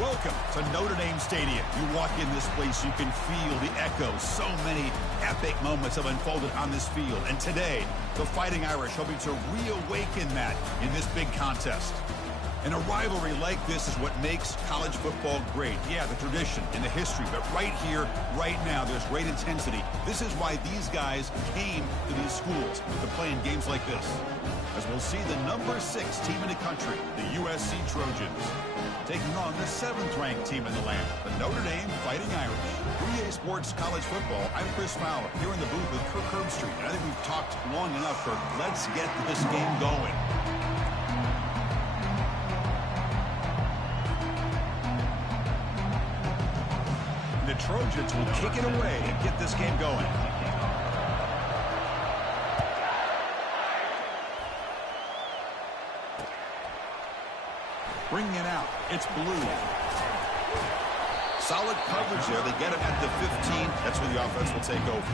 Welcome to Notre Dame Stadium. You walk in this place, you can feel the echoes. So many epic moments have unfolded on this field. And today, the Fighting Irish hoping to reawaken that in this big contest. And a rivalry like this is what makes college football great. Yeah, the tradition and the history, but right here, right now, there's great intensity. This is why these guys came to these schools to play in games like this. As we'll see the number 6 team in the country, the USC Trojans, taking on the 7th-ranked team in the land, the Notre Dame Fighting Irish. For EA Sports College Football, I'm Chris Fowler, here in the booth with Kirk Herbstreit. And I think we've talked long enough, Kirk. Let's get this game going. The Trojans will kick it away and get this game going. Bringing it out. It's Blue. Solid coverage there. They get him at the 15. That's where the offense will take over.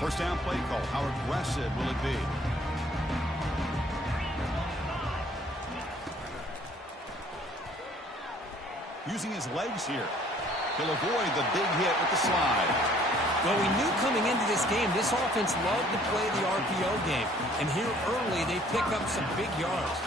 First down play call. How aggressive will it be? Using his legs here. He'll avoid the big hit with the slide. Well, we knew coming into this game, this offense loved to play the RPO game. And here early, they pick up some big yards.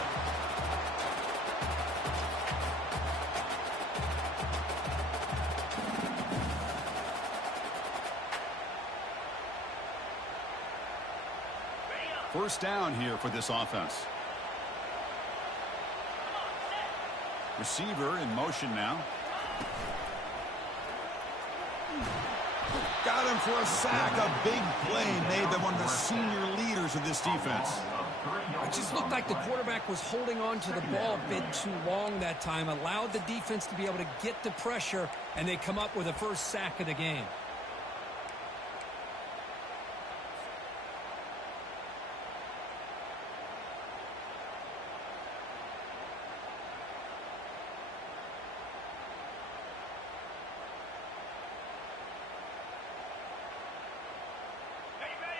First down here for this offense. Receiver in motion now. Got him for a sack. A big play made by one of the senior leaders of this defense. It just looked like the quarterback was holding on to the ball a bit too long that time. Allowed the defense to be able to get the pressure, and they come up with the first sack of the game.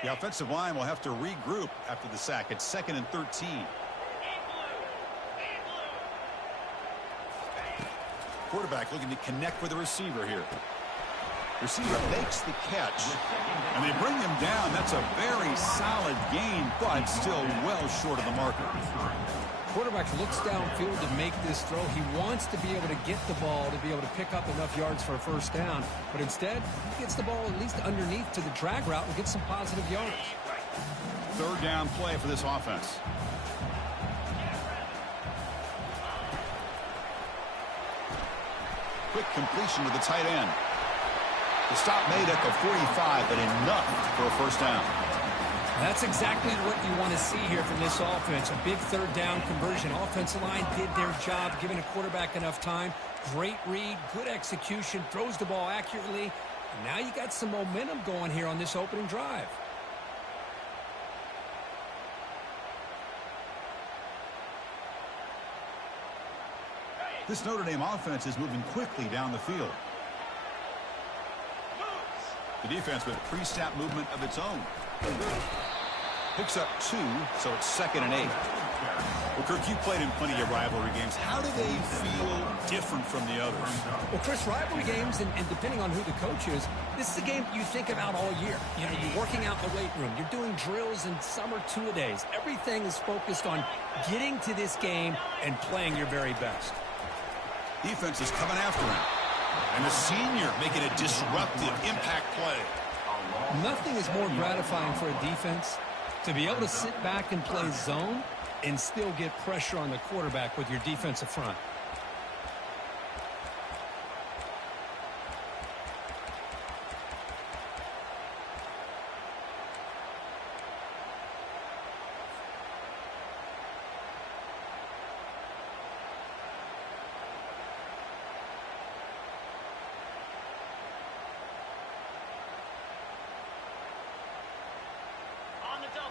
The offensive line will have to regroup after the sack. It's 2nd and 13. Quarterback looking to connect with the receiver here. Receiver makes the catch, and they bring him down. That's a very solid gain, but still well short of the marker. Quarterback looks downfield to make this throw. He wants to be able to get the ball to be able to pick up enough yards for a first down. But instead, he gets the ball at least underneath to the drag route and gets some positive yards. Third down play for this offense. Quick completion to the tight end. The stop made at the 45, but enough for a first down. That's exactly what you want to see here from this offense. A big third down conversion. Offensive line did their job, giving a quarterback enough time. Great read, good execution, throws the ball accurately. And now you got some momentum going here on this opening drive. This Notre Dame offense is moving quickly down the field. The defense with pre-snap movement of its own. Picks up 2, so it's 2nd and 8. Well, Kirk, you played in plenty of rivalry games. How do they feel different from the others? Well, Chris, rivalry games, and depending on who the coach is, this is a game you think about all year. You know, you're working out in the weight room. You're doing drills and summer two-a-days. Everything is focused on getting to this game and playing your very best. Defense is coming after him. And the senior making a disruptive impact play. Nothing is more gratifying for a defense to be able to sit back and play zone and still get pressure on the quarterback with your defensive front.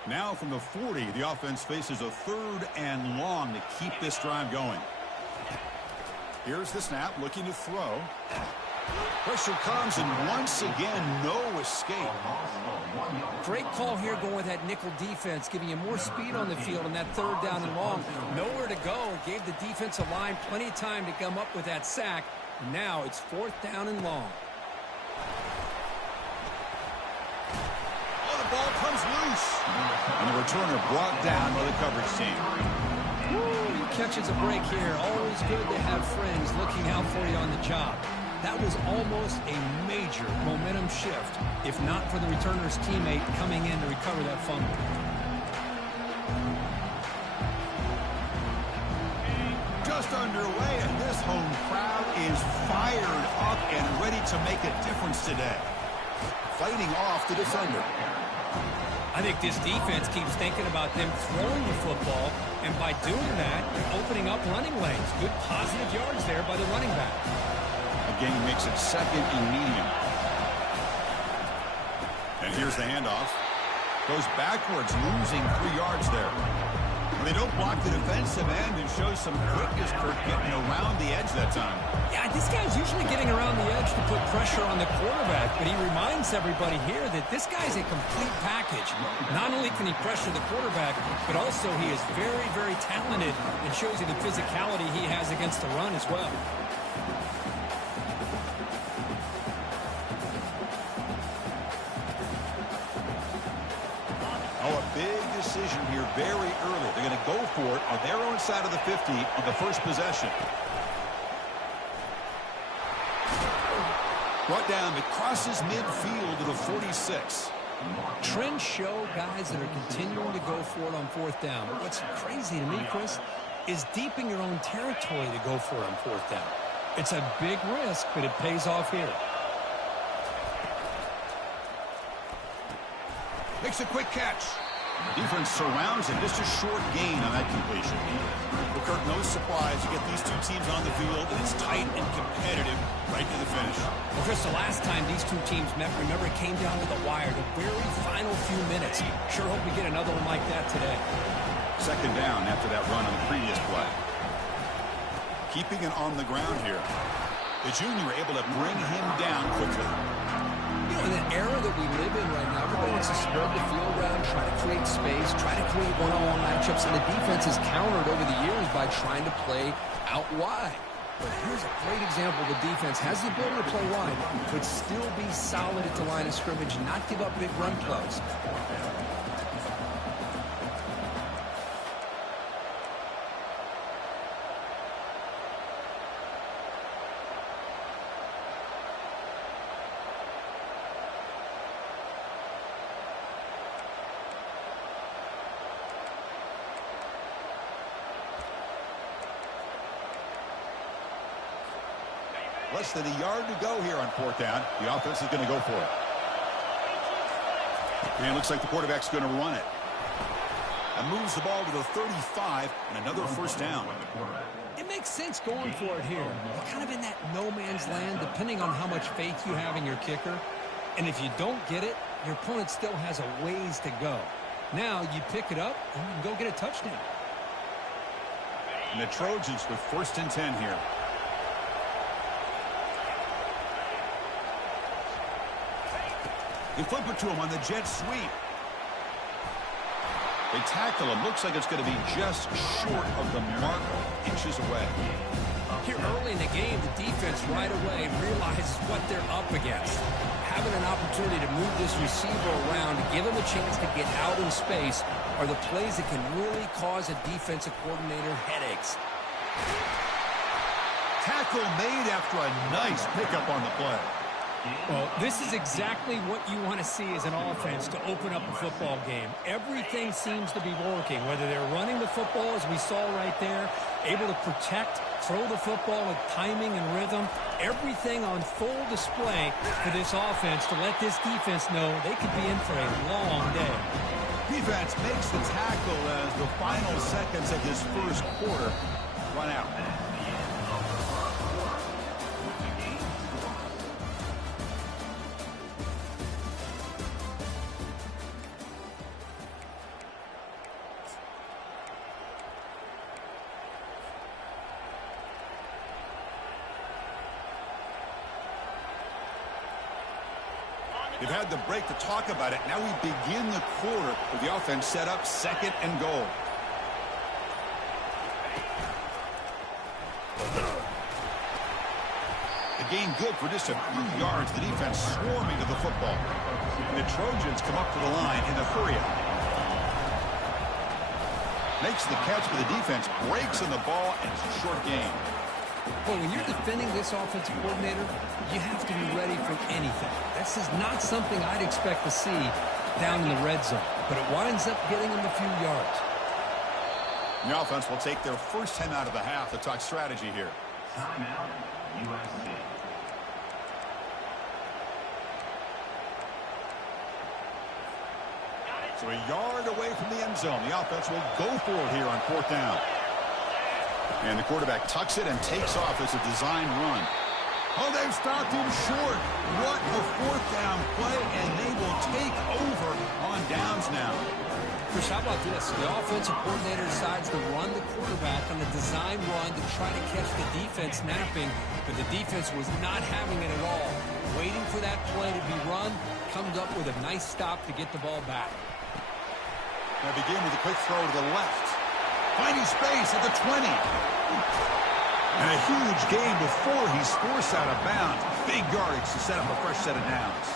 Now from the 40, the offense faces a 3rd and long to keep this drive going. Here's the snap, looking to throw. Pressure comes, and once again, no escape. Great call here going with that nickel defense, giving you more speed on the field on that third down and long. Nowhere to go. Gave the defensive line plenty of time to come up with that sack. Now it's fourth down and long. Oh, the ball comes loose. And the returner brought down by the coverage team. Woo, he catches a break here. Always good to have friends looking out for you on the job. That was almost a major momentum shift, if not for the returner's teammate coming in to recover that fumble. Just underway, and this home crowd is fired up and ready to make a difference today. Fighting off the defender. I think this defense keeps thinking about them throwing the football, and by doing that, they're opening up running lanes. Good positive yards there by the running back. Again, he makes it second and medium. And here's the handoff. Goes backwards, losing 3 yards there. When they don't block the defensive end and show some quickness, Kirk, getting around the edge that time. Yeah, this guy's usually getting around the edge to put pressure on the quarterback, but he reminds everybody here that this guy's a complete package. Not only can he pressure the quarterback, but also he is very, very talented and shows you the physicality he has against the run as well. Oh, a big decision here very early. They're going to go for it on their own side of the 50 on the first possession. Brought down, it crosses midfield to the 46. Trends show guys that are continuing to go for it on fourth down. What's crazy to me, Chris, is deep in your own territory to go for it on fourth down. It's a big risk, but it pays off here. Makes a quick catch. Defense surrounds him. Just a short gain on that completion. Well, Kirk, no surprise. You get these two teams on the field, and it's tight and competitive right to the finish. Well, Chris, the last time these two teams met, remember, it came down to the wire, the very final few minutes. Sure hope we get another one like that today. Second down after that run on the previous play. Keeping it on the ground here. The junior able to bring him down quickly. You know, in the era that we live in right now, everybody wants to spread the field around, try to create space, try to create one-on-one matchups, and the defense has countered over the years by trying to play out wide. But here's a great example. The defense has the ability to play wide, but still be solid at the line of scrimmage, not give up big run plays. Less than a yard to go here on fourth down. The offense is going to go for it. And it looks like the quarterback's going to run it. And moves the ball to the 35 and another first down. It makes sense going for it here. You're kind of in that no man's land depending on how much faith you have in your kicker. And if you don't get it, your opponent still has a ways to go. Now you pick it up and you can go get a touchdown. And the Trojans with first and 10 here. They flip it to him on the jet sweep. They tackle him. Looks like it's going to be just short of the mark, inches away. Here early in the game, the defense right away realizes what they're up against. Having an opportunity to move this receiver around, to give him a chance to get out in space, are the plays that can really cause a defensive coordinator headaches. Tackle made after a nice pickup on the play. Well, this is exactly what you want to see as an offense to open up a football game. Everything seems to be working, whether they're running the football, as we saw right there, able to protect, throw the football with timing and rhythm. Everything on full display for this offense to let this defense know they could be in for a long day. Defense makes the tackle as the final seconds of this first quarter run out. They've had the break to talk about it. Now we begin the quarter with the offense set up, 2nd and goal. The gain good for just a few yards. The defense swarming to the football. And the Trojans come up to the line in a hurry up. Makes the catch, but the defense breaks on the ball, and it's a short gain. Well, when you're defending this offensive coordinator, you have to be ready for anything. This is not something I'd expect to see down in the red zone, but it winds up getting them a few yards. The offense will take their first 10 out of the half to talk strategy here. Timeout, USC. So a yard away from the end zone. The offense will go for it here on 4th down. And the quarterback tucks it and takes off as a design run. Oh, they've stopped him short. What a 4th down play, and they will take over on downs now. Chris, how about this? The offensive coordinator decides to run the quarterback on a design run to try to catch the defense napping, but the defense was not having it at all. Waiting for that play to be run, comes up with a nice stop to get the ball back. Now begin with a quick throw to the left. Finding space at the 20. And a huge gain before he's forced out of bounds. Big yardage to set up a fresh set of downs.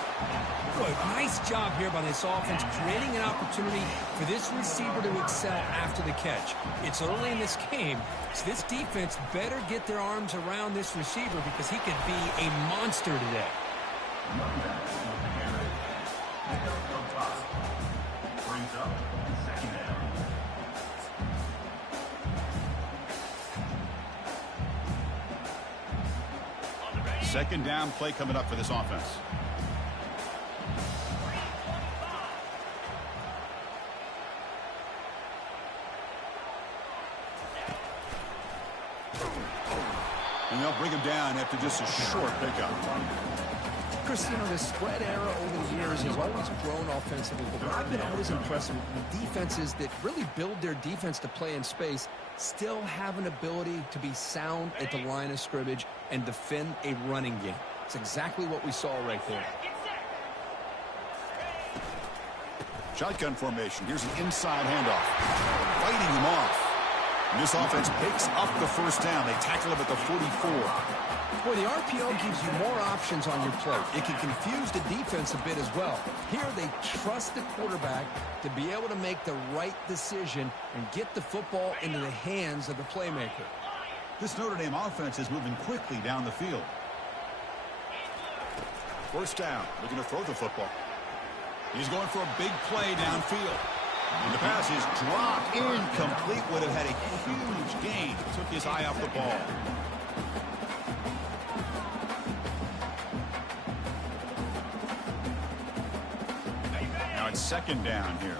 Good. Nice job here by this offense, creating an opportunity for this receiver to excel after the catch. It's early in this game, so this defense better get their arms around this receiver because he could be a monster today. Brings up 2nd down. Second down play coming up for this offense. And they'll bring him down after just a short pickup. Chris, you know, the spread era over the years has always grown offensively, but what I've been always impressed with defenses that really build their defense to play in space still have an ability to be sound at the line of scrimmage and defend a running game. It's exactly what we saw right there. Shotgun formation. Here's an inside handoff. Fighting him off. And this offense picks up the first down. They tackle him at the 44. Boy, the RPO gives you more options on your play. It can confuse the defense a bit as well. Here, they trust the quarterback to be able to make the right decision and get the football into the hands of the playmaker. This Notre Dame offense is moving quickly down the field. First down, looking to throw the football. He's going for a big play downfield. And the pass is dropped, incomplete. Would have had a huge gain. Took his eye off the ball. Now it's second down here.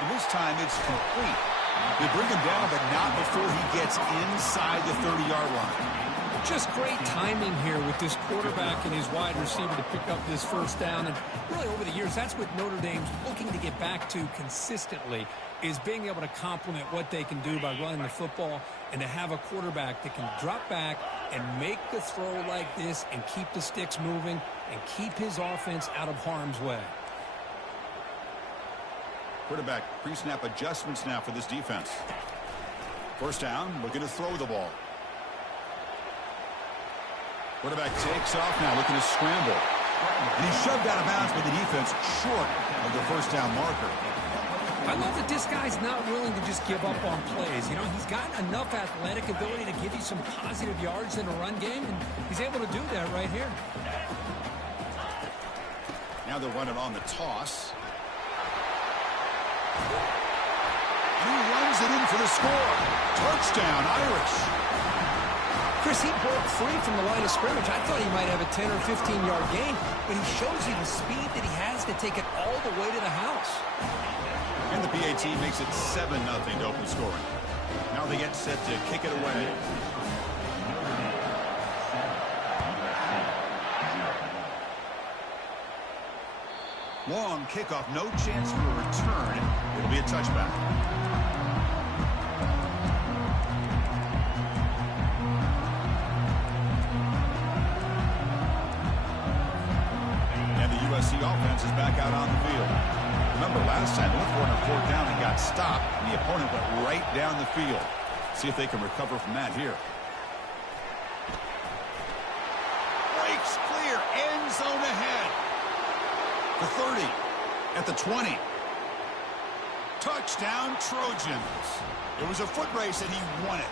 And this time it's complete. They bring him down, but not before he gets inside the 30-yard line. Just great timing here with this quarterback and his wide receiver to pick up this first down. And really over the years, that's what Notre Dame's looking to get back to consistently, is being able to complement what they can do by running the football and to have a quarterback that can drop back and make the throw like this and keep the sticks moving and keep his offense out of harm's way. Quarterback pre-snap adjustments now for this defense. First down, looking to throw the ball. Quarterback takes off now, looking to scramble. And he's shoved out of bounds by the defense, short of the first down marker. I love that this guy's not willing to just give up on plays. You know, he's got enough athletic ability to give you some positive yards in a run game, and he's able to do that right here. Now they'll run it on the toss. And he runs it in for the score. Touchdown, Irish. Chris, he broke free from the line of scrimmage. I thought he might have a 10 or 15-yard gain, but he shows you the speed that he has to take it all the way to the house. And the PAT makes it 7-0 to open scoring. Now they get set to kick it away. Long kickoff, no chance for a return. It'll be a touchback. And the USC offense is back out on the field. Remember, last time they went for it on 4th down and got stopped, and the opponent went right down the field. See if they can recover from that here. Breaks clear, end zone ahead. The 30, at the 20. Touchdown, Trojans. It was a foot race, and he won it.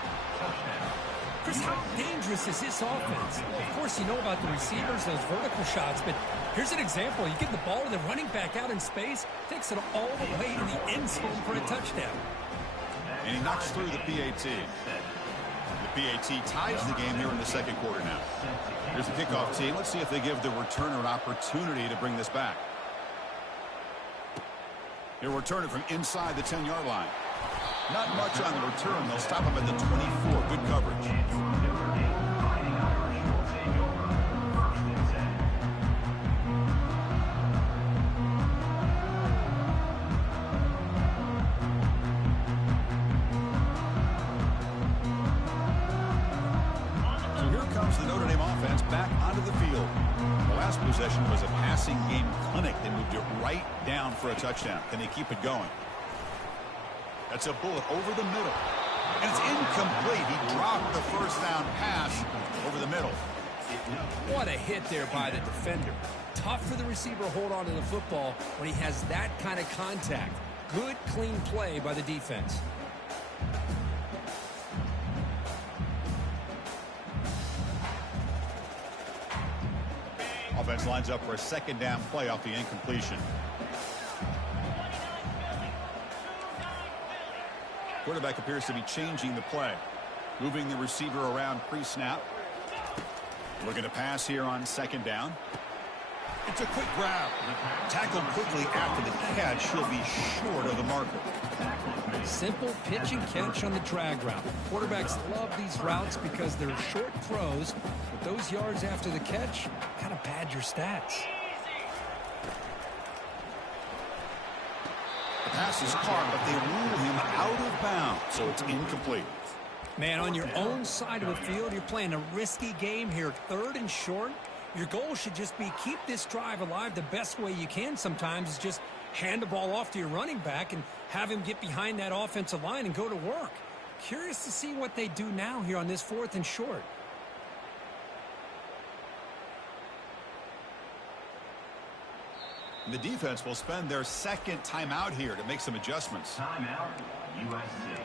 Chris, how dangerous is this offense? Well, of course, you know about the receivers, those vertical shots, but here's an example. You give the ball to the running back out in space, takes it all the way to the end zone for a touchdown. And he knocks through the PAT. The PAT ties the game here in the second quarter now. Here's the kickoff team. Let's see if they give the returner an opportunity to bring this back. He'll return it from inside the 10-yard line. Not much on the return. They'll stop him at the 24. Good coverage. So here comes the Notre Dame offense back onto the field. The last possession was a passing game clinic. They moved it right down for a touchdown. Can they keep it going? That's a bullet over the middle. And it's incomplete. He dropped the first down pass over the middle. What a hit there by the defender. Tough for the receiver to hold on to the football when he has that kind of contact. Good, clean play by the defense. Offense lines up for a second down play off the incompletion. Quarterback appears to be changing the play. Moving the receiver around pre-snap. Looking to pass here on second down. It's a quick grab. Tackled quickly after the catch. He'll be short of the marker. Simple pitch and catch on the drag route. Quarterbacks love these routes because they're short throws, but those yards after the catch kind of pad your stats. The pass is caught, but they rule him out of bounds, so it's incomplete. Man, on your own side of the field, you're playing a risky game here. 3rd and short. Your goal should just be keep this drive alive the best way you can sometimes is just hand the ball off to your running back and have him get behind that offensive line and go to work. Curious to see what they do now here on this 4th and short. The defense will spend their second timeout here to make some adjustments. Timeout, USC.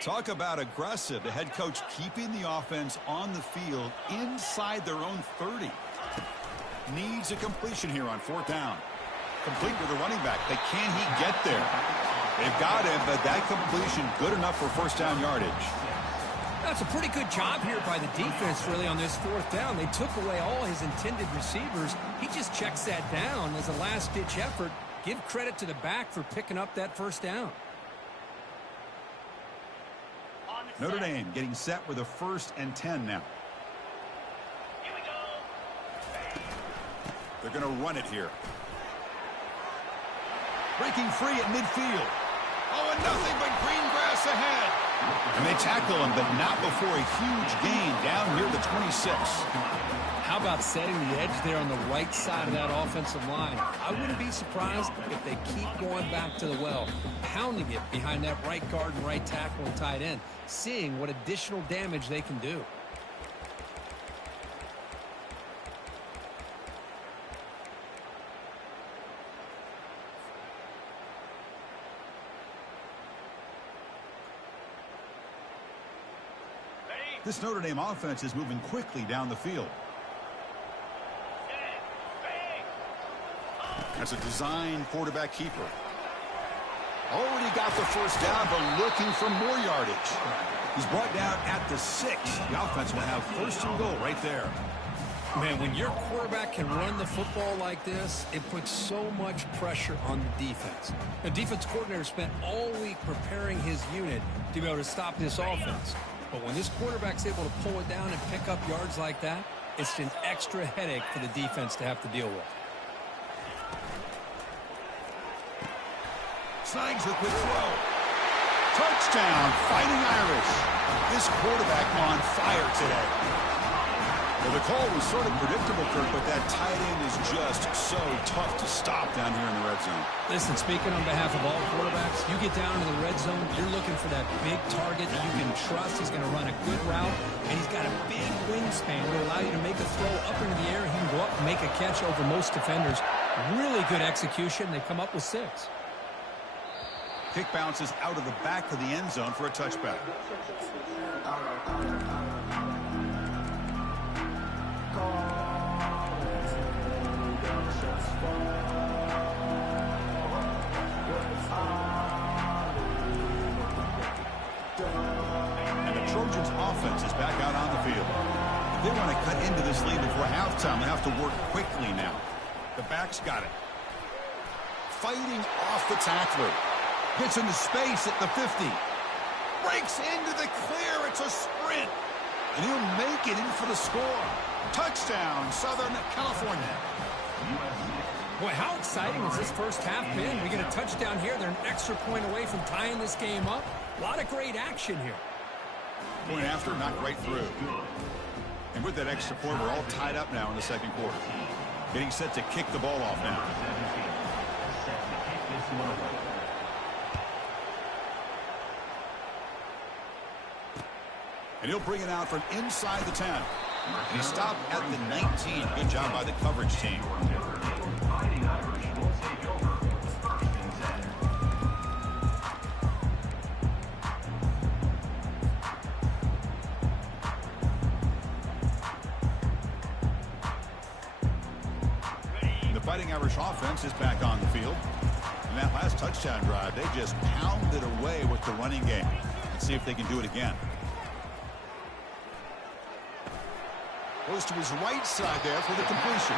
Talk about aggressive. The head coach keeping the offense on the field inside their own 30. Needs a completion here on 4th down. Complete with the running back. But can he get there? They've got him, but that completion good enough for first down yardage. That's a pretty good job here by the defense, really, on this 4th down. They took away all his intended receivers. He just checks that down as a last-ditch effort. Give credit to the back for picking up that first down. Notre Dame getting set with a 1st and 10 now. Here we go. They're going to run it here. Breaking free at midfield. Oh, and nothing but green grass ahead. And they tackle him, but not before a huge gain down near the 26. How about setting the edge there on the right side of that offensive line? I wouldn't be surprised if they keep going back to the well, pounding it behind that right guard and right tackle and tight end, seeing what additional damage they can do. This Notre Dame offense is moving quickly down the field. As a design quarterback keeper. Already got the first down, but looking for more yardage. He's brought down at the 6. The offense will have 1st and goal right there. Man, when your quarterback can run the football like this, it puts so much pressure on the defense. The defense coordinator spent all week preparing his unit to be able to stop this offense. But when this quarterback's able to pull it down and pick up yards like that, it's an extra headache for the defense to have to deal with. Snags a quick throw. Touchdown, Fighting Irish. This quarterback on fire today. Well, the call was sort of predictable, Kirk, but that tight end is just so tough to stop down here in the red zone. Listen, speaking on behalf of all quarterbacks, you get down to the red zone, you're looking for that big target that you can trust. He's going to run a good route, and he's got a big wingspan to allow you to make a throw up into the air. He can go up and make a catch over most defenders. Really good execution. They come up with 6. Kick bounces out of the back of the end zone for a touchback. And the Trojans offense is back out on the field. If they want to cut into this lead before halftime, they have to work quickly now. The back's got it. Fighting off the tackler. Gets into space at the 50. Breaks into the clear. It's a sprint. And he'll make it in for the score. Touchdown, Southern California. Boy, how exciting has this first half been? We get a touchdown here. They're an extra point away from tying this game up. A lot of great action here. Point after, knocked right through. And with that extra point, we're all tied up now in the second quarter. Getting set to kick the ball off now. And he'll bring it out from inside the 10. And he stopped at the 19. Good job by the coverage team. The Fighting Irish offense is back on the field. In that last touchdown drive, they just pounded away with the running game. Let's see if they can do it again. Goes to his right side there for the completion.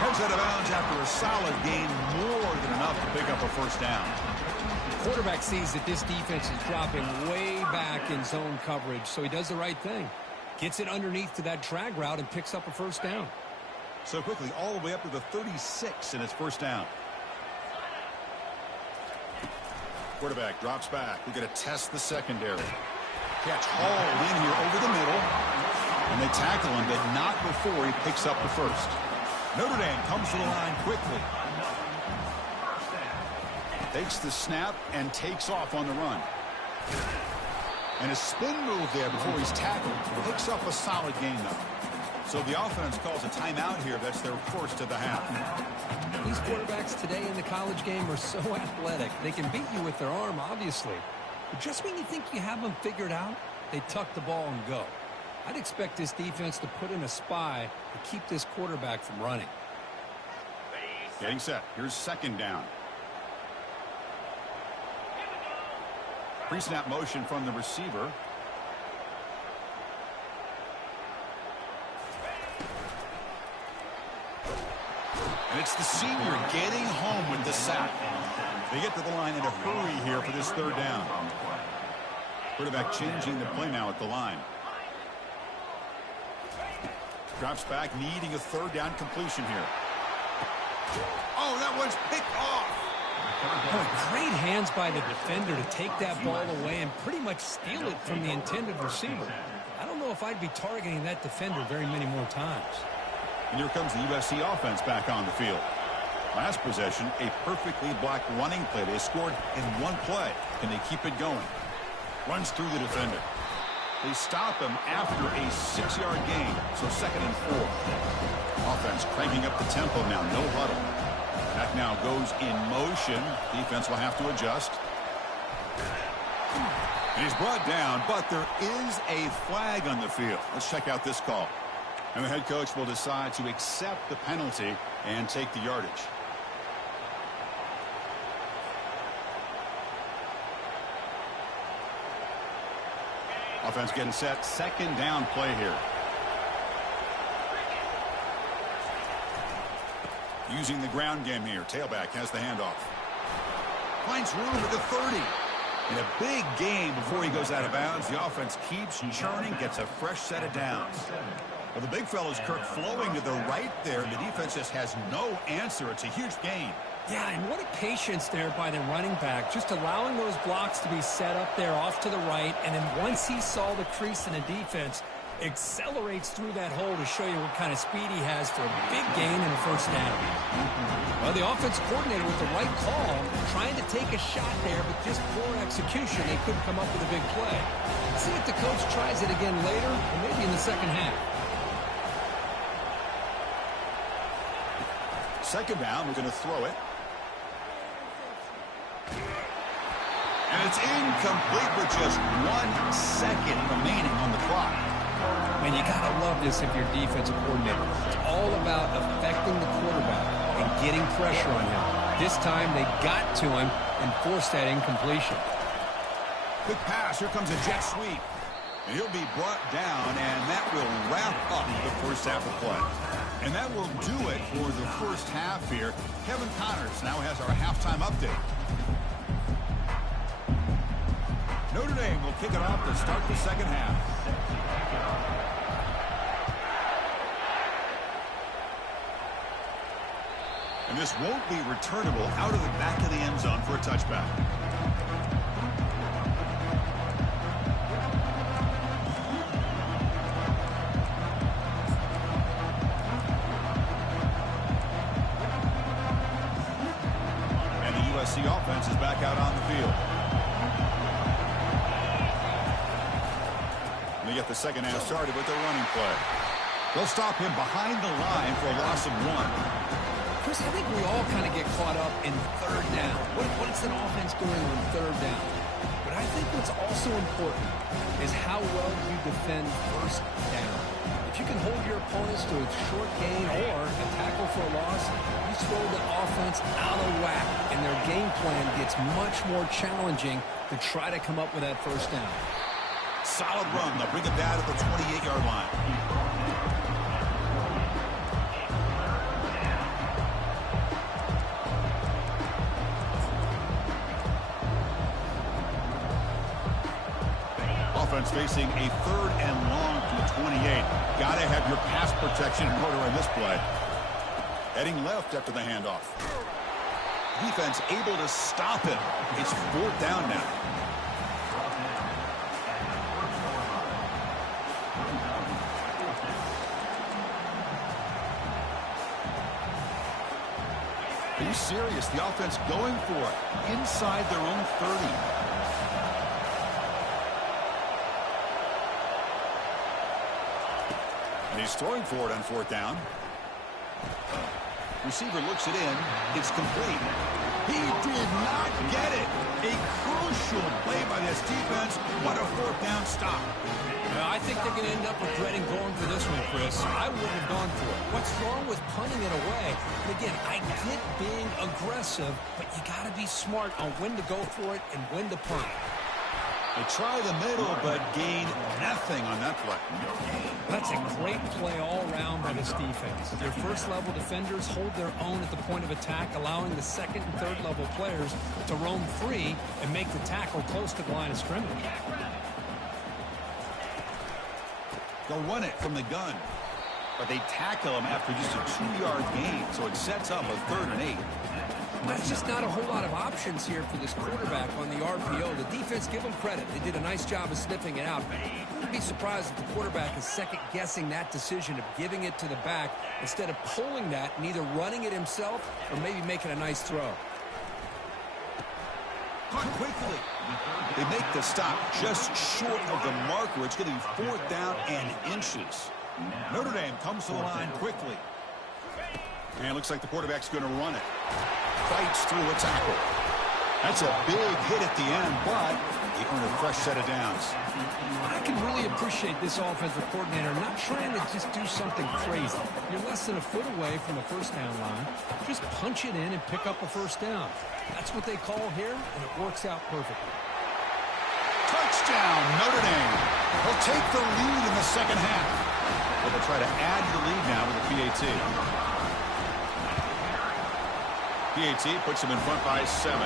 Heads out of bounds after a solid gain, more than enough to pick up a first down. The quarterback sees that this defense is dropping way back in zone coverage, so he does the right thing. Gets it underneath to that drag route and picks up a first down. So quickly, all the way up to the 36 in its first down. Quarterback drops back. We're going to test the secondary. Catch hauled in here over the middle. And they tackle him, but not before he picks up the first. Notre Dame comes to the line quickly. Takes the snap and takes off on the run. And a spin move there before he's tackled. Picks up a solid gain, though. So the offense calls a timeout here. That's their first of the half. These quarterbacks today in the college game are so athletic. They can beat you with their arm, obviously. But just when you think you have them figured out, they tuck the ball and go. I'd expect this defense to put in a spy to keep this quarterback from running. Getting set. Here's second down. Pre-snap motion from the receiver. And it's the senior getting home with the sack. They get to the line in a hurry here for this third down. Quarterback changing the play now at the line. Drops back, needing a third down completion here. Oh, that one's picked off. Oh, great hands by the defender to take that ball away and pretty much steal it from the intended receiver. I don't know if I'd be targeting that defender very many more times. And here comes the USC offense back on the field. Last possession, a perfectly blocked running play. They scored in one play. Can they keep it going? Runs through the defender. They stop him after a 6-yard gain, so 2nd and 4. Offense cranking up the tempo now, no huddle. Back now goes in motion. Defense will have to adjust. And he's brought down, but there is a flag on the field. Let's check out this call. And the head coach will decide to accept the penalty and take the yardage. Offense getting set. Second down play here. Using the ground game here. Tailback has the handoff. Finds room at the 30. In a big game before he goes out of bounds, the offense keeps churning, gets a fresh set of downs. Well, the big fellow's Kirk flowing to the right there. The defense just has no answer. It's a huge gain. Yeah, and what a patience there by the running back, just allowing those blocks to be set up there off to the right, and then once he saw the crease in the defense, accelerates through that hole to show you what kind of speed he has for a big gain and a first down. Well, the offense coordinator with the right call, trying to take a shot there, but just poor execution. They couldn't come up with a big play. See if the coach tries it again later, or maybe in the second half. Second down, we're going to throw it. And it's incomplete with just 1 second remaining on the clock. And you got to love this if you're defensive coordinator. It's all about affecting the quarterback and getting pressure on him. This time they got to him and forced that incompletion. Quick pass. Here comes a jet sweep. And he'll be brought down, and that will wrap up the first half of play. And that will do it for the first half here. Kevin Connors now has our halftime update. Notre Dame will kick it off to start the second half. And this won't be returnable out of the back of the end zone for a touchback. And the USC offense is back out on the field. They get the second half started with their running play. They'll stop him behind the line for a loss of 1. Chris, I think we all kind of get caught up in third down. What's an offense doing on third down? But I think what's also important is how well you defend first down. If you can hold your opponents to a short gain or a tackle for a loss, you throw the offense out of whack, and their game plan gets much more challenging to try to come up with that first down. Solid run. They'll bring it down to the 28-yard line. Offense facing a third and long to the 28. Got to have your pass protection in order on this play. Heading left after the handoff. Defense able to stop him. It's fourth down now. Are you serious? The offense going for it inside their own 30. And he's throwing for it on fourth down. Receiver looks it in. It's complete. He did not get it. A crucial play by this defense. What a fourth down stop. I think they're going to end up regretting going for this one, Chris. I wouldn't have gone for it. What's wrong with punting it away? And again, I get being aggressive, but you got to be smart on when to go for it and when to punt. They try the middle, but gain nothing on that play. That's a great play all around by this defense. Their first-level defenders hold their own at the point of attack, allowing the second and third-level players to roam free and make the tackle close to the line of scrimmage. They'll run it from the gun, but they tackle him after just a 2-yard gain, so it sets up a 3rd and 8. There's just not a whole lot of options here for this quarterback on the RPO. The defense, give them credit. They did a nice job of sniffing it out. I'd be surprised if the quarterback is second-guessing that decision of giving it to the back instead of pulling that and either running it himself or maybe making a nice throw. Caught quickly. They make the stop just short of the marker. It's going to be fourth down and inches. Notre Dame comes to the line quickly. And it looks like the quarterback's going to run it. Fights through a tackle. That's a big hit at the end, but they earn a fresh set of downs. I can really appreciate this offensive coordinator not trying to just do something crazy. You're less than a foot away from the first down line. Just punch it in and pick up a first down. That's what they call here, and it works out perfectly. Touchdown, Notre Dame. They'll take the lead in the second half. But they'll try to add to the lead now with a PAT. PAT puts them in front by 7.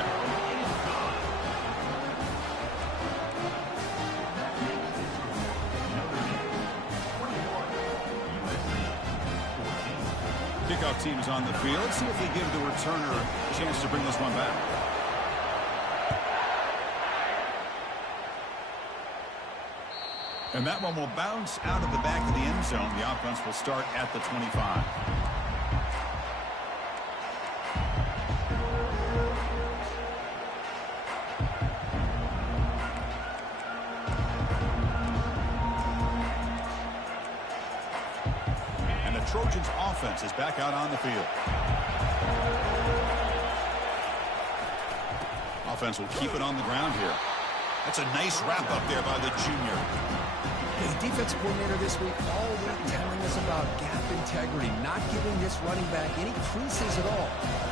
Kickoff team is on the field. Let's see if they give the returner a chance to bring this one back. And that one will bounce out of the back of the end zone. The offense will start at the 25. And the Trojans offense is back out on the field. Offense will keep it on the ground here. That's a nice wrap up there by the junior. The defensive coordinator this week all week telling us about gap integrity, not giving this running back any creases at all.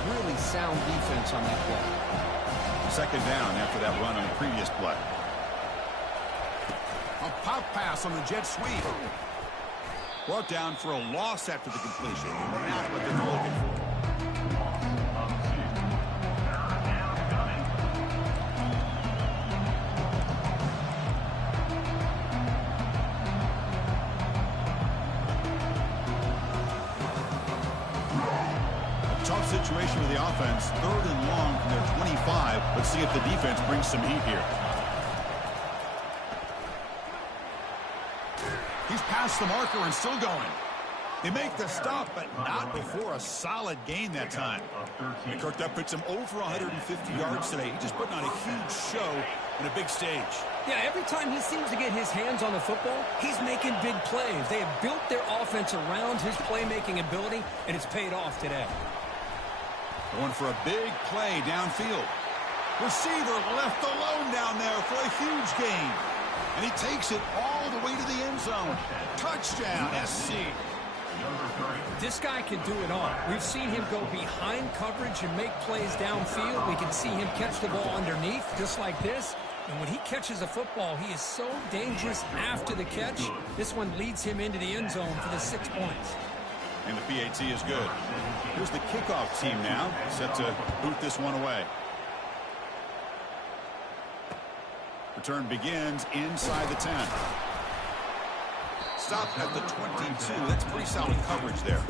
Really sound defense on that play. Second down after that run on the previous play. A pop pass on the jet sweep. Brought down for a loss after the completion. Not what they're looking for. Tough situation with the offense. 3rd and long from their 25. Let's see if the defense brings some heat here. He's past the marker and still going. They make the stop, but not before a solid gain that time. And Kirk, that puts him over 150 yards today. He's just putting on a huge show in a big stage. Yeah, every time he seems to get his hands on the football, he's making big plays. They have built their offense around his playmaking ability, and it's paid off today. Going for a big play downfield. Receiver left alone down there for a huge gain. And he takes it all the way to the end zone. Touchdown, SC. This guy can do it all. We've seen him go behind coverage and make plays downfield. We can see him catch the ball underneath just like this. And when he catches a football, he is so dangerous after the catch. This one leads him into the end zone for the 6 points. And the PAT is good. Here's the kickoff team now, set to boot this one away. Return begins inside the 10. Stop at the 22. That's pretty solid coverage there.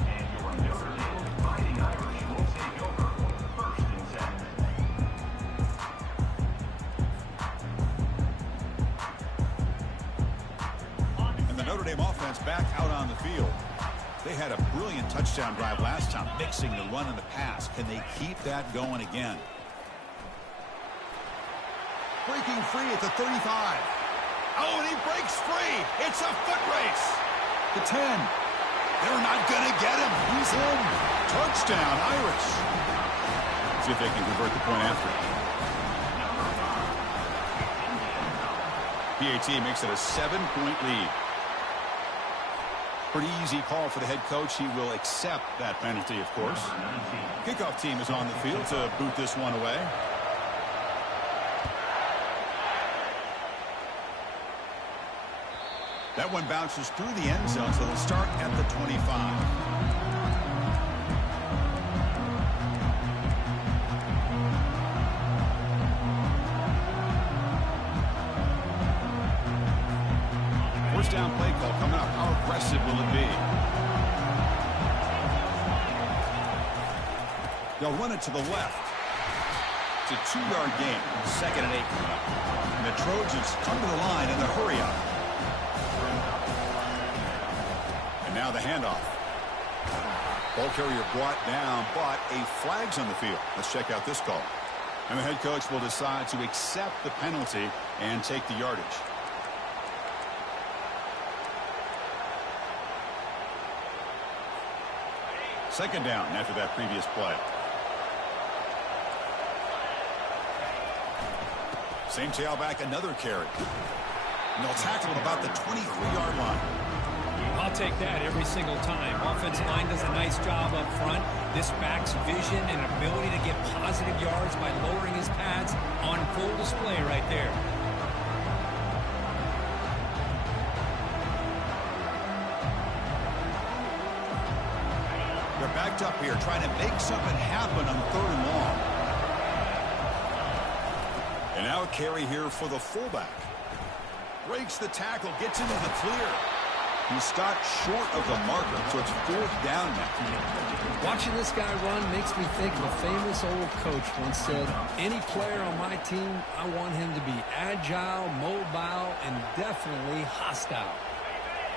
And the Notre Dame offense back out on the field. They had a brilliant touchdown drive last time, mixing the run and the pass. Can they keep that going again? Breaking free at the 35. Oh, and he breaks free. It's a foot race. The 10. They're not going to get him. He's in. Touchdown, Irish. See if they can convert the point after. PAT makes it a 7-point lead. Pretty easy call for the head coach. He will accept that penalty, of course. Kickoff team is on the field to boot this one away. That one bounces through the end zone, so they'll start at the 25. First down play call coming up. How aggressive will it be? They'll run it to the left. It's a 2-yard gain. 2nd and 8 coming up. And the Trojans come to the line in the hurry up. And now the handoff. Ball carrier brought down, but a flag's on the field. Let's check out this call. And the head coach will decide to accept the penalty and take the yardage. Second down after that previous play. Same tailback, another carry. And they'll tackle him about the 23-yard line. I'll take that every single time. Offensive line does a nice job up front. This back's vision and ability to get positive yards by lowering his pads on full display right there. They're backed up here trying to make something happen on 3rd and long. Now a carry here for the fullback. Breaks the tackle, gets into the clear. He stopped short of the marker, so it's 4th down now. Watching this guy run makes me think of a famous old coach once said, any player on my team, I want him to be agile, mobile, and definitely hostile.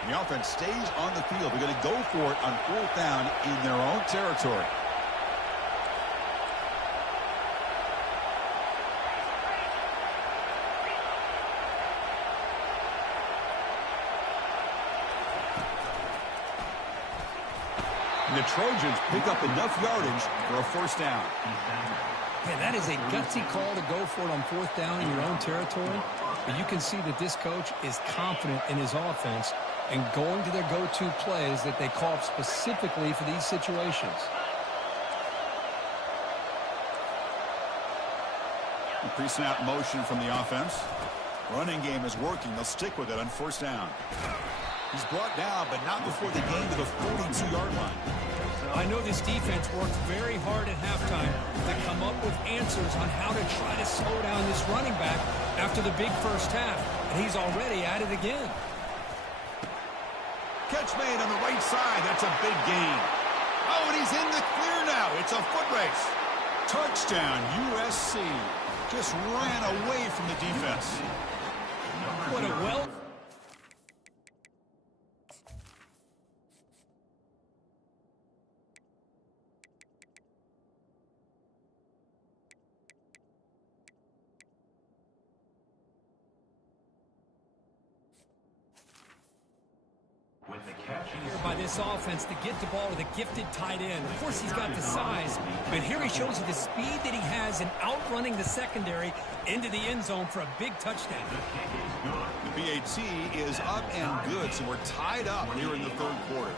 The offense stays on the field. They're going to go for it on 4th down in their own territory. The Trojans pick up enough yardage for a 1st down. Yeah, that is a gutsy call to go for it on 4th down in your own territory. But you can see that this coach is confident in his offense and going to their go-to plays that they call up specifically for these situations. Increasing out motion from the offense. Running game is working. They'll stick with it on 1st down. He's brought down, but not before they gain to the 42-yard line. I know this defense worked very hard at halftime to come up with answers on how to try to slow down this running back after the big first half, and he's already at it again. Catch made on the right side. That's a big gain. Oh, and he's in the clear now. It's a foot race. Touchdown, USC. Just ran away from the defense. What a well... by this offense to get the ball to the gifted tight end. Of course, he's got the size, but here he shows you the speed that he has in outrunning the secondary into the end zone for a big touchdown. The BAT is up and good, so we're tied up here in the 3rd quarter.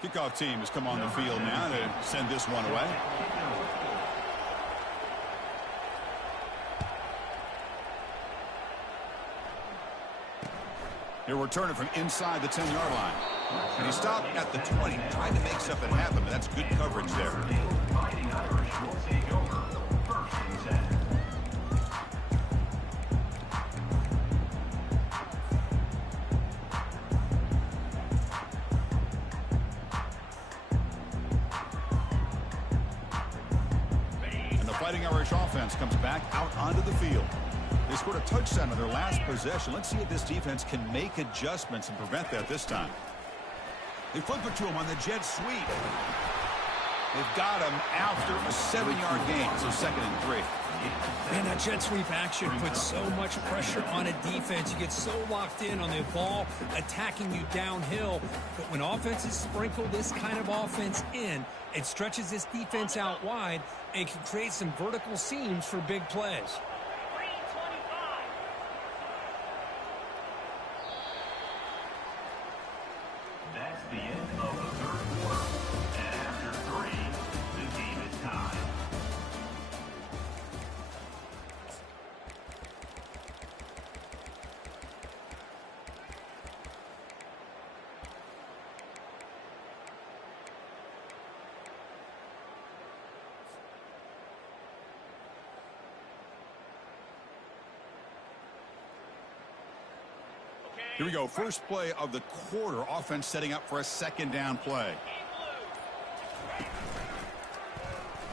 Kickoff team has come on the field now to send this one away. He'll return it from inside the 10-yard line. And he stopped at the 20, trying to make something happen, but that's good coverage there. Irish offense comes back out onto the field. They scored a touchdown on their last possession. Let's see if this defense can make adjustments and prevent that this time. They flip it to him on the jet sweep. They've got him after a 7-yard gain, so 2nd and 3. Man, that jet sweep action puts so much pressure on a defense. You get so locked in on the ball attacking you downhill. But when offenses sprinkle this kind of offense in, it stretches this defense out wide and can create some vertical seams for big plays. That's the end of the 3rd quarter. And after 3, the game is tied. Here we go. First play of the quarter. Offense setting up for a 2nd down play.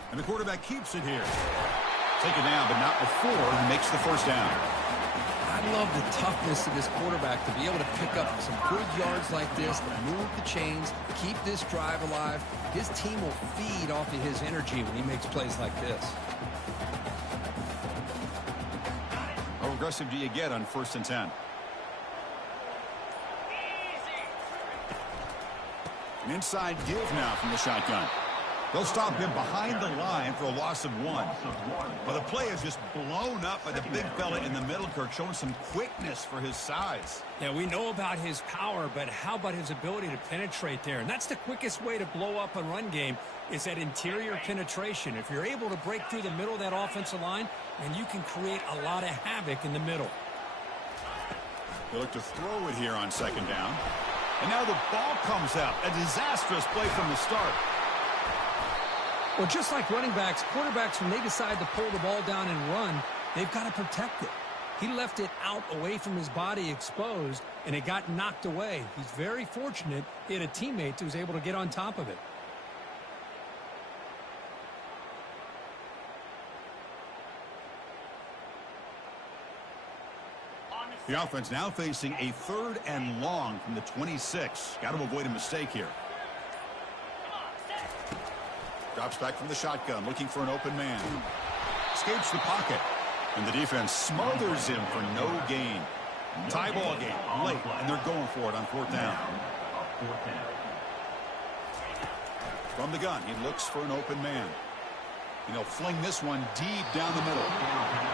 And the quarterback keeps it here. Take it down, but not before he makes the 1st down. I love the toughness of this quarterback to be able to pick up some good yards like this, to move the chains, keep this drive alive. His team will feed off of his energy when he makes plays like this. How aggressive do you get on 1st and 10? An inside give now from the shotgun. They'll stop him behind the line for a loss of 1. But the play is just blown up by the big fella in the middle, Kirk, showing some quickness for his size. Yeah, we know about his power, but how about his ability to penetrate there? And that's the quickest way to blow up a run game is that interior penetration. If you're able to break through the middle of that offensive line, then you can create a lot of havoc in the middle. They look to throw it here on second down. And now the ball comes out. A disastrous play from the start. Well, just like running backs, quarterbacks, when they decide to pull the ball down and run, they've got to protect it. He left it out away from his body exposed, and it got knocked away. He's very fortunate he had a teammate who was able to get on top of it. The offense now facing a 3rd and long from the 26. Got to avoid a mistake here. Drops back from the shotgun, looking for an open man. Escapes the pocket. And the defense smothers him for no gain. Tie ball game late, and they're going for it on 4th down. From the gun, he looks for an open man. And he'll fling this one deep down the middle.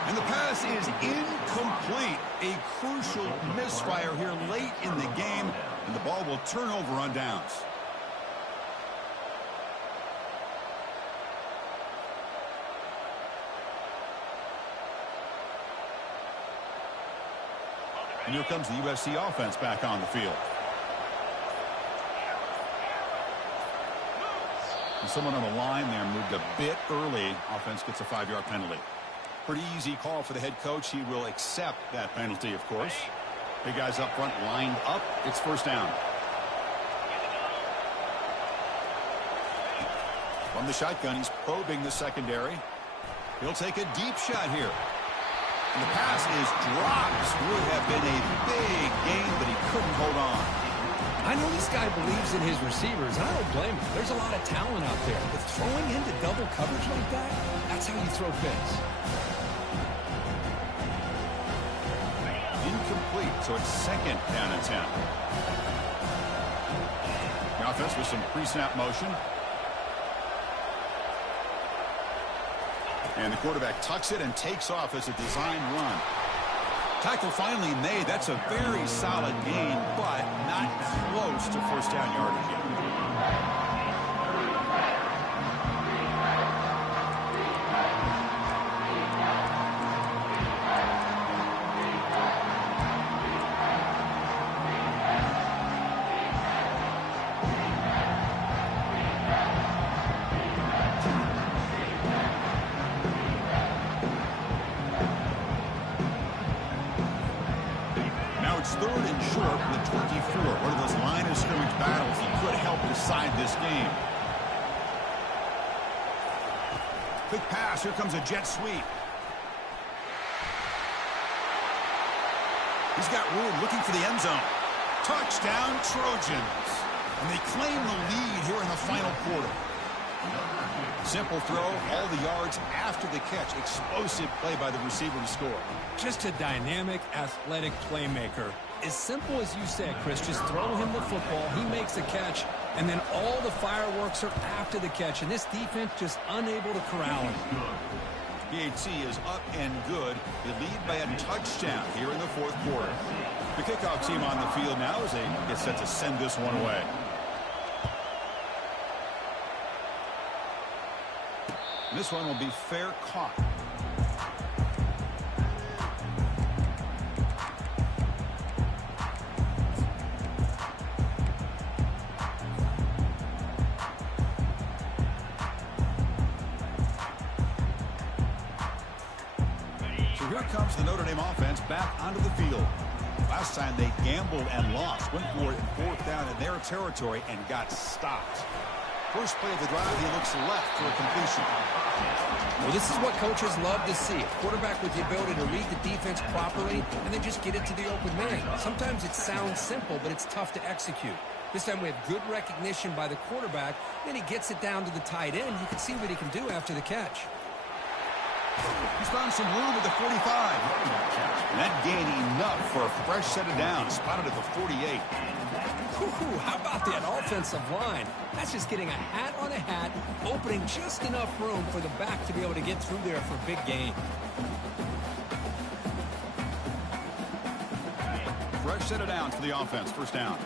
And the pass is incomplete. A crucial misfire here late in the game, and the ball will turn over on downs. And here comes the USC offense back on the field. And someone on the line there moved a bit early. Offense gets a 5-yard penalty. Pretty easy call for the head coach. He will accept that penalty, of course. Big guys up front lined up. It's 1st down. From the shotgun, he's probing the secondary. He'll take a deep shot here. And the pass is dropped. Would have been a big gain, but he couldn't hold on. I know this guy believes in his receivers, and I don't blame him. There's a lot of talent out there, but throwing into double coverage like that, that's how you throw picks. Incomplete, so it's 2nd down and 10. The offense with some pre-snap motion. And the quarterback tucks it and takes off as a design run. Tackle finally made. That's a very solid gain, but not close to 1st down yardage yet. It's 3rd and short from the 24. One of those line of scrimmage battles that could help decide this game. Quick pass. Here comes a jet sweep. He's got room looking for the end zone. Touchdown, Trojans. And they claim the lead here in the final quarter. Simple throw, all the yards after the catch. Explosive play by the receiver to score. Just a dynamic, athletic playmaker. As simple as you said, Chris, just throw him the football, he makes a catch, and then all the fireworks are after the catch, and this defense just unable to corral him. PHC is up and good. They lead by a touchdown here in the 4th quarter. The kickoff team on the field now as they get set to send this one away. This one will be fair caught. So here comes the Notre Dame offense back onto the field. Last time they gambled and lost. Went for it in 4th down in their territory and got stopped. First play of the drive, he looks left for a completion. Well, this is what coaches love to see. A quarterback with the ability to read the defense properly and then just get it to the open man. Sometimes it sounds simple, but it's tough to execute. This time we have good recognition by the quarterback. Then he gets it down to the tight end. You can see what he can do after the catch. He's found some room at the 45. And that gained enough for a fresh set of downs, spotted at the 48. Ooh, how about that offensive line? That's just getting a hat on a hat, opening just enough room for the back to be able to get through there for a big gain. Fresh set of downs for the offense. First down.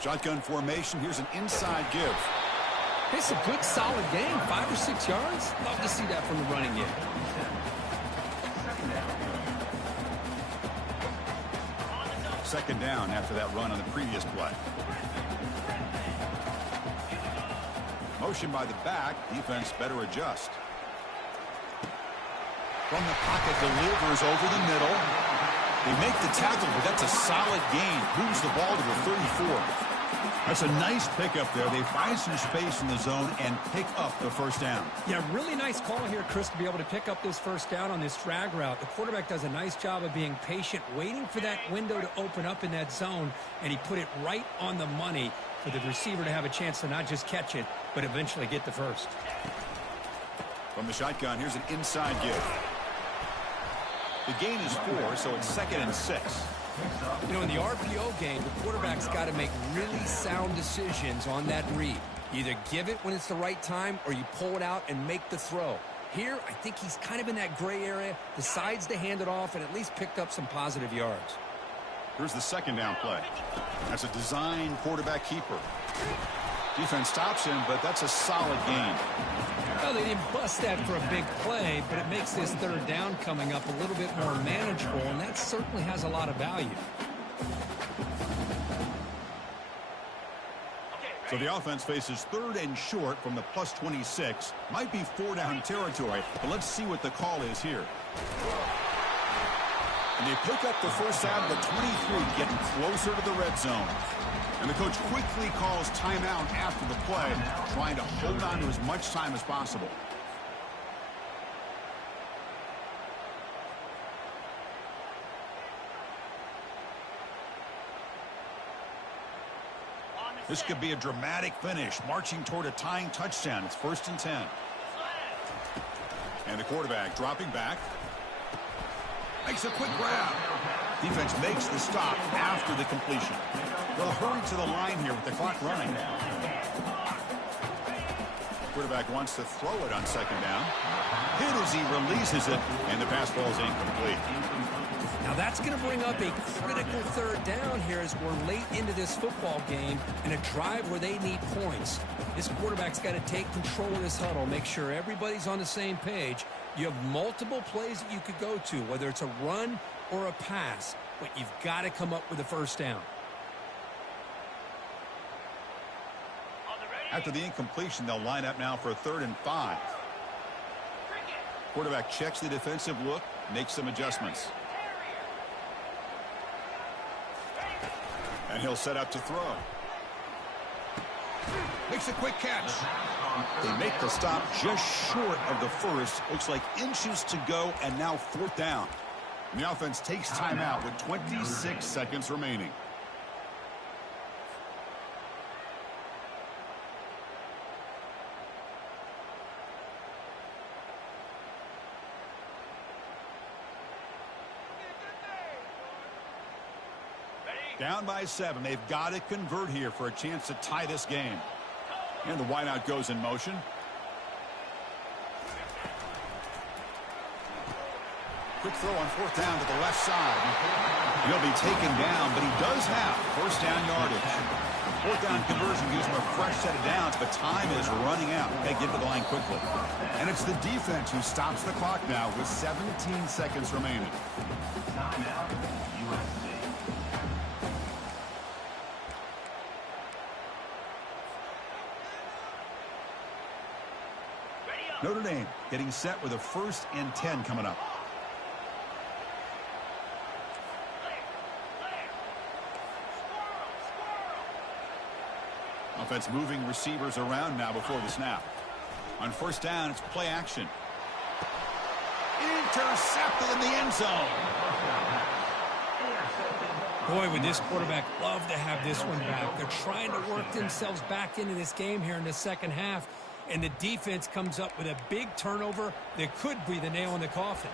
Shotgun formation. Here's an inside give. It's a good, solid game. 5 or 6 yards. Love to see that from the running game. Second down after that run on the previous play. Motion by the back. Defense better adjust. From the pocket, delivers over the middle. They make the tackle, but that's a solid gain. Moves the ball to the 34. That's a nice pickup there. They find some space in the zone and pick up the first down. Yeah, really nice call here, Chris, to be able to pick up this first down on this drag route. The quarterback does a nice job of being patient, waiting for that window to open up in that zone, and he put it right on the money for the receiver to have a chance to not just catch it, but eventually get the first. From the shotgun, here's an inside give. The gain is 4, so it's 2nd and 6. You know, in the RPO game, the quarterback's got to make really sound decisions on that read. You either give it when it's the right time or you pull it out and make the throw. Here, I think he's kind of in that gray area, decides to hand it off and at least picked up some positive yards. Here's the second down play. That's a design quarterback keeper. Defense stops him, but that's a solid gain. Well, they didn't bust that for a big play, but it makes this third down coming up a little bit more manageable, and that certainly has a lot of value. So the offense faces 3rd and short from the plus 26. Might be 4-down territory, but let's see what the call is here. And they pick up the first down at the 23, getting closer to the red zone. And the coach quickly calls timeout after the play, trying to hold on to as much time as possible. This could be a dramatic finish, marching toward a tying touchdown. It's 1st and 10. And the quarterback dropping back. Makes a quick grab. Defense makes the stop after the completion. They'll hurry to the line here with the clock running. Quarterback wants to throw it on 2nd down. Hit as he releases it, and the pass ball is incomplete. Now that's going to bring up a critical 3rd down here as we're late into this football game in a drive where they need points. This quarterback's got to take control of this huddle, make sure everybody's on the same page. You have multiple plays that you could go to, whether it's a run or a pass, but you've got to come up with a first down. After the incompletion, they'll line up now for a 3rd and 5. Quarterback checks the defensive look, makes some adjustments. And he'll set up to throw. Makes a quick catch. They make the stop just short of the first. Looks like inches to go, and now 4th down. And the offense takes timeout with 26 seconds remaining. Down by 7. They've got to convert here for a chance to tie this game. And the wideout goes in motion. Quick throw on 4th down to the left side. He'll be taken down, but he does have first down yardage. 4th down conversion gives him a fresh set of downs, but time is running out. They get to the line quickly. And it's the defense who stops the clock now with 17 seconds remaining. Timeout, USC. Notre Dame getting set with a 1st and 10 coming up. Offense moving receivers around now before the snap. On first down, it's play action. Intercepted in the end zone. Boy, would this quarterback love to have this one back. They're trying to work themselves back into this game here in the second half, and the defense comes up with a big turnover that could be the nail in the coffin.